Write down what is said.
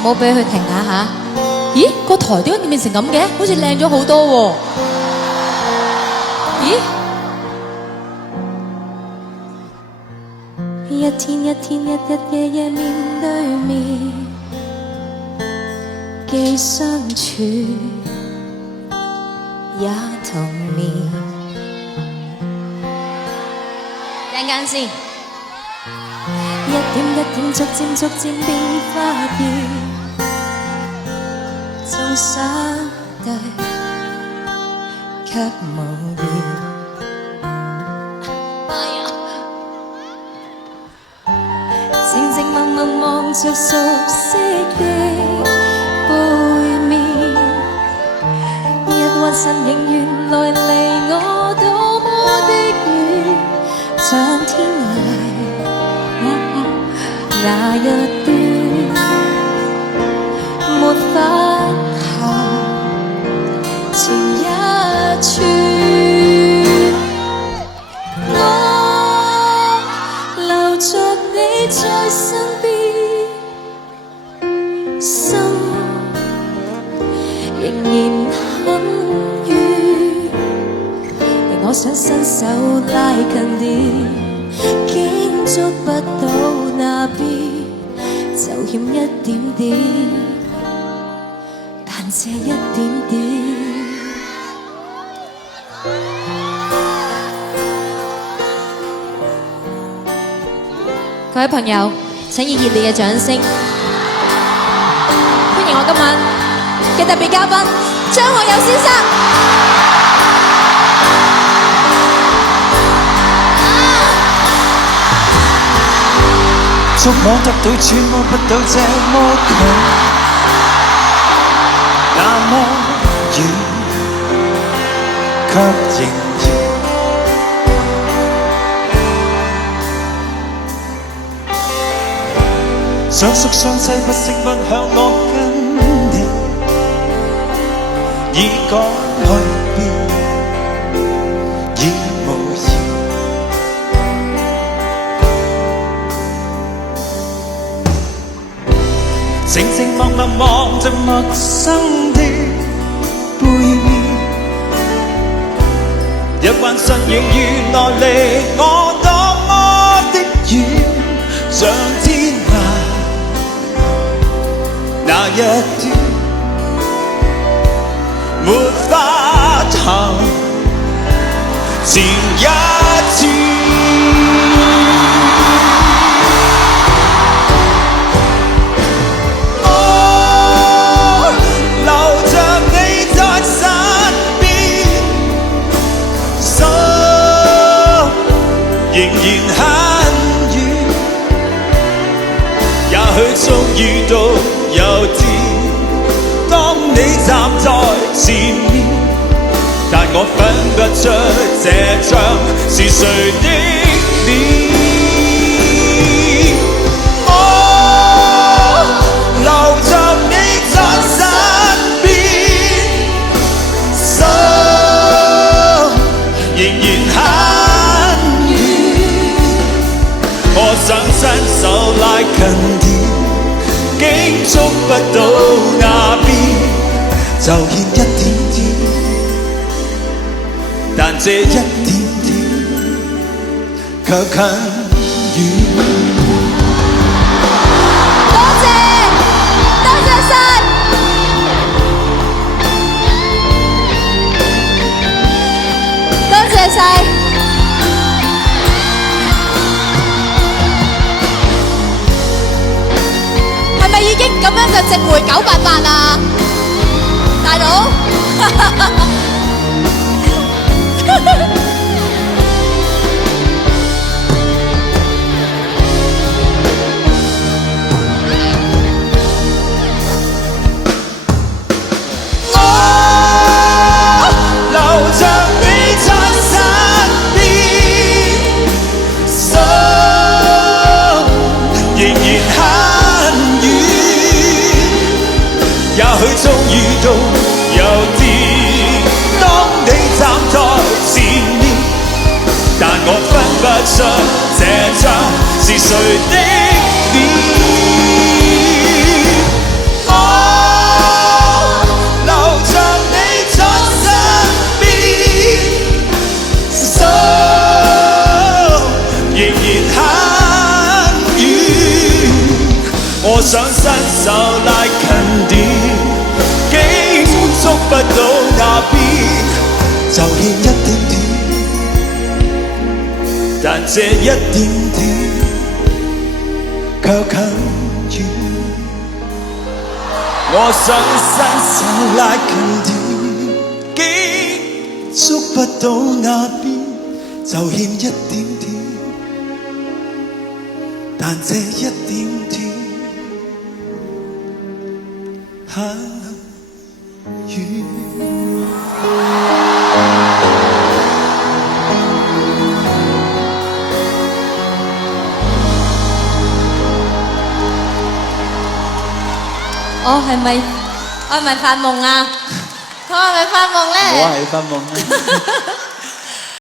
唔好俾佢停下吓。咦，個台點解變成咁嘅？好似靚咗好多喎。咦？一天一天，日日夜夜面對面，既相處也同眠。陣間先。一點一點，逐漸變花葉，縱相對卻無言。靜靜默默望着熟悉的背面，日幻身影原來離我多麼的遠，像天涯。那一段沒法行前一寸，我留着你在身邊，心仍然很遠，我想伸手拉近點，竟捉不到那邊，就欠一點點，但這一點點。各位朋友，請以熱烈嘅掌聲，歡迎我今晚嘅特別嘉賓張學友先生。觸摸得到，觸摸不到這麼近，那麼遠，卻仍然相宿相棲，不聲不響，我跟你已趕去變，已無言。靜靜默默望着陌生的背面，日幻身影原來離我多麼的遠，像天涯那一段沒法行前一寸。仍然很遠，也許終遇到有天，當你站在前面，但我分不出這張是誰的臉。我留着你在身邊，心仍然很。我想伸手拉近點，竟觸不到那邊，就欠一點點，但這一點點卻很遠。多謝，多謝晒。多謝晒。已經咁樣就值回988啦，大佬。我留着你在身邊，心仍然很遠。也許終遇到有天，當你站在前面，但我分不出這張是誰的臉。想伸手拉近點，竟觸不到那邊，就欠一點點，但這一點點卻近遠。我想伸手拉近點，竟觸不到那邊，就欠一點點，但這一點點很遠。我係咪發夢啊？我係咪發夢咧？我係發夢啊！